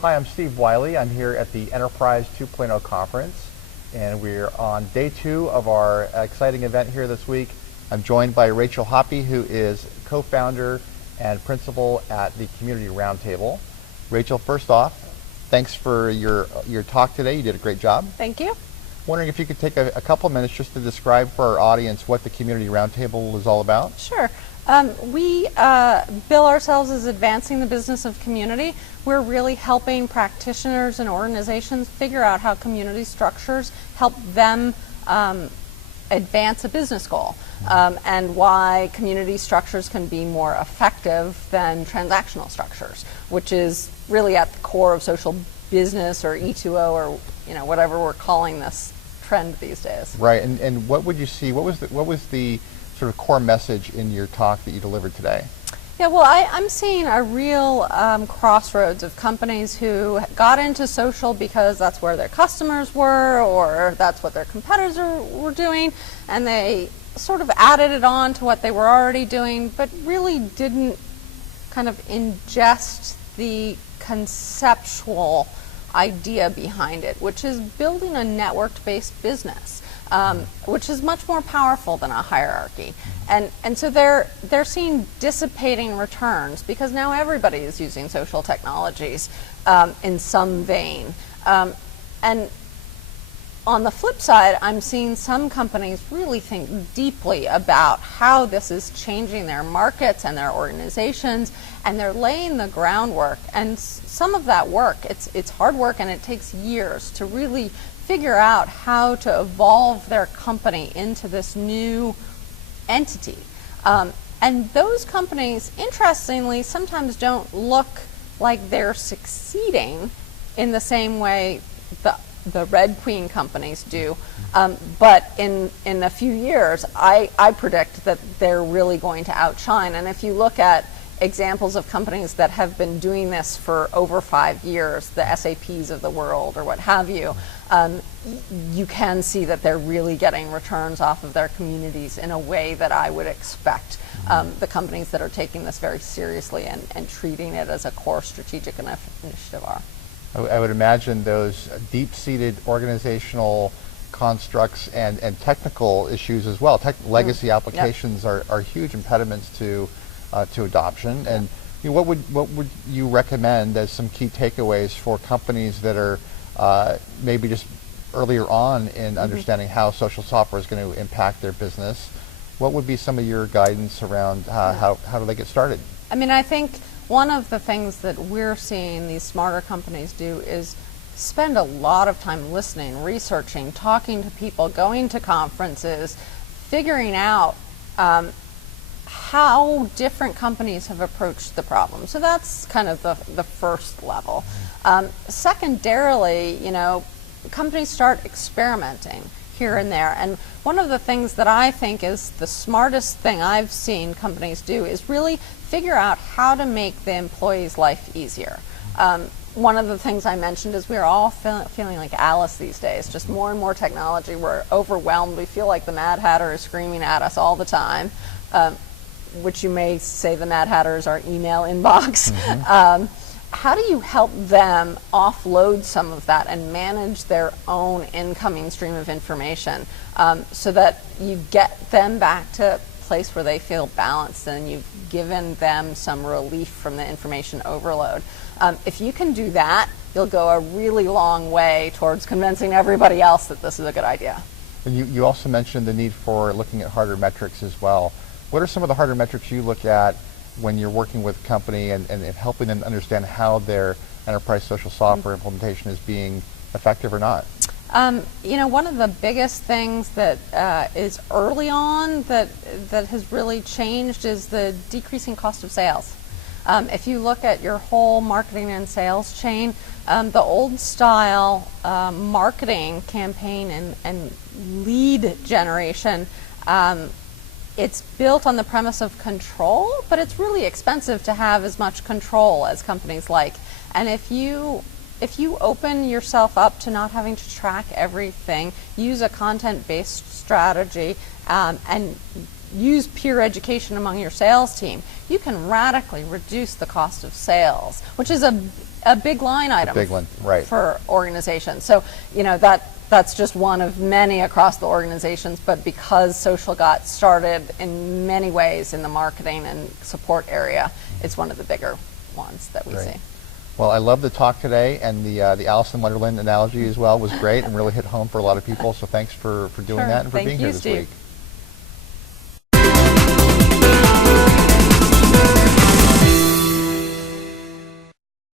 Hi, I'm Steve Wylie. I'm here at the Enterprise 2.0 conference, and we're on day 2 of our exciting event here this week. I'm joined by Rachel Happe, who is co-founder and principal at the Community Roundtable. Rachel, first off, thanks for your talk today. You did a great job. Thank you. Wondering if you could take a couple minutes just to describe for our audience what the Community Roundtable is all about. Sure. We bill ourselves as advancing the business of community. We're really helping practitioners and organizations figure out how community structures help them advance a business goal, and why community structures can be more effective than transactional structures, which is really at the core of social business or E2O or whatever we're calling this trend these days. Right, and what would you see? What was the sort of core message in your talk that you delivered today? Yeah, well, I'm seeing a real crossroads of companies who got into social because that's where their customers were, or that's what their competitors were doing, and they sort of added it on to what they were already doing, but really didn't kind of ingest the conceptual idea behind it, which is building a networked-based business. Which is much more powerful than a hierarchy, and so they're seeing dissipating returns because now everybody is using social technologies in some vein, and on the flip side, I'm seeing some companies really think deeply about how this is changing their markets and their organizations, and they're laying the groundwork. And some of that work, it's hard work, and it takes years to really figure out how to evolve their company into this new entity. And those companies, interestingly, sometimes don't look like they're succeeding in the same way the Red Queen companies do. But in a few years, I predict that they're really going to outshine. And if you look at examples of companies that have been doing this for over 5 years, the SAPs of the world or what have you, you can see that they're really getting returns off of their communities in a way that I would expect the companies that are taking this very seriously and treating it as a core strategic initiative are. I would imagine those deep-seated organizational constructs and technical issues as well. Legacy applications are huge impediments to adoption. And what would you recommend as some key takeaways for companies that are maybe just earlier on in understanding how social software is going to impact their business? What would be some of your guidance around how do they get started? I mean, I think one of the things that we're seeing these smarter companies do is spend a lot of time listening, researching, talking to people, going to conferences, figuring out how different companies have approached the problem. So that's kind of the first level. Secondarily, companies start experimenting here and there. And one of the things that I think is the smartest thing I've seen companies do is really figure out how to make the employee's life easier. One of the things I mentioned is we're all feeling like Alice these days, just more and more technology. We're overwhelmed. We feel like the Mad Hatter is screaming at us all the time, which you may say the Mad Hatter is our email inbox. How do you help them offload some of that and manage their own incoming stream of information so that you get them back to a place where they feel balanced and you've given them some relief from the information overload? If you can do that, you'll go a really long way towards convincing everybody else that this is a good idea. And you also mentioned the need for looking at harder metrics as well. What are some of the harder metrics you look at when you're working with a company and helping them understand how their enterprise social software implementation is being effective or not? One of the biggest things that is early on that has really changed is the decreasing cost of sales. If you look at your whole marketing and sales chain, the old style marketing campaign and lead generation, it's built on the premise of control, but it's really expensive to have as much control as companies like. And if you open yourself up to not having to track everything, use a content-based strategy, and use peer education among your sales team, you can radically reduce the cost of sales, which is a big line item. big one, right. For organizations. So, you know, that's just one of many across the organizations, but because social got started in many ways in the marketing and support area, it's one of the bigger ones that we Great. see. Well, I love the talk today, and the Alice in Wonderland analogy as well was great and really hit home for a lot of people. So thanks for doing Sure. that and for Thank being you, here this Steve. week.